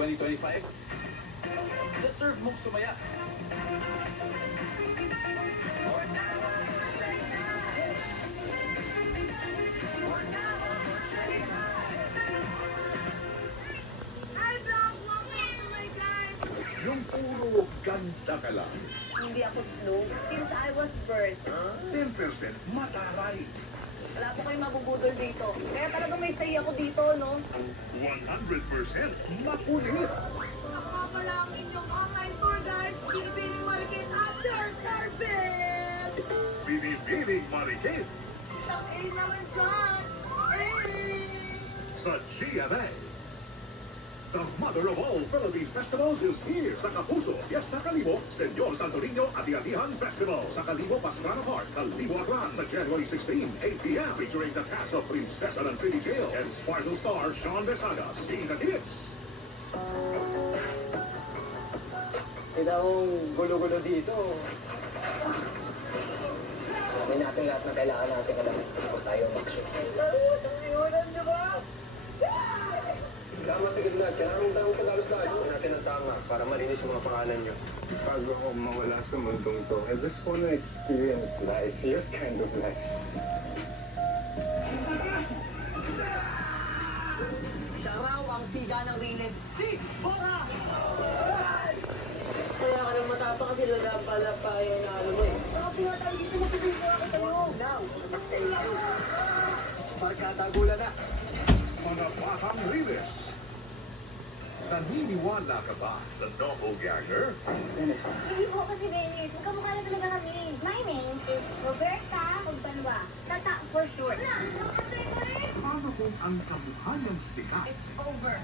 2025, deserve mong sumaya. Hi, vlog! Welcome to my guys! Yung puro ganda ka lang. Hindi ako slow since I was birth. 10% mataray. Wala po kayong mabubudol dito. Kaya talaga may say ako dito, no? 100% makulit. Ako nga pala ang inyong online tour guide, Binibini Market After Carpet! Binibining marikit Isang A naman dyan! A! sa GMA. The mother of all Philippine festivals is here sa Kapuso, Fiesta Kalibo, Senyor Santo Niño Ati-Atihan Festival sa Kalibo Pastrana Park, Kalibo Aklan sa January 16, 8 p.m. featuring the cast of Princesa ng City Jail and Sparkle star Sean Besaga. See the hits! Kita kong gulo-gulo dito. Sabi natin lahat na kailangan natin alam kung tayo mag-shoot. Tama sa gitna, kailangan tayong padalos lahat. Gawin natin ang tama para malinis yung mga pangalan nyo. Bago ako mawala sa mundong to, I just wanna experience life, your kind of life. Siya raw ang siga ng Riles, si Bora! Kaya ka nang matapa kasi lalapa pa yung ano mo eh. Baka pinatay dito mapipili ko ako sa'yo! Now, say you. Magkatagulan na. Mga batang Riles. Naniniwala ka ba sa doppelganger? Hindi po kasi Dennis. Magkamukha na talaga kami. My name is Roberta Magbanwa. Tata for short. Paano kung ang kamukha niyang sikat It's over.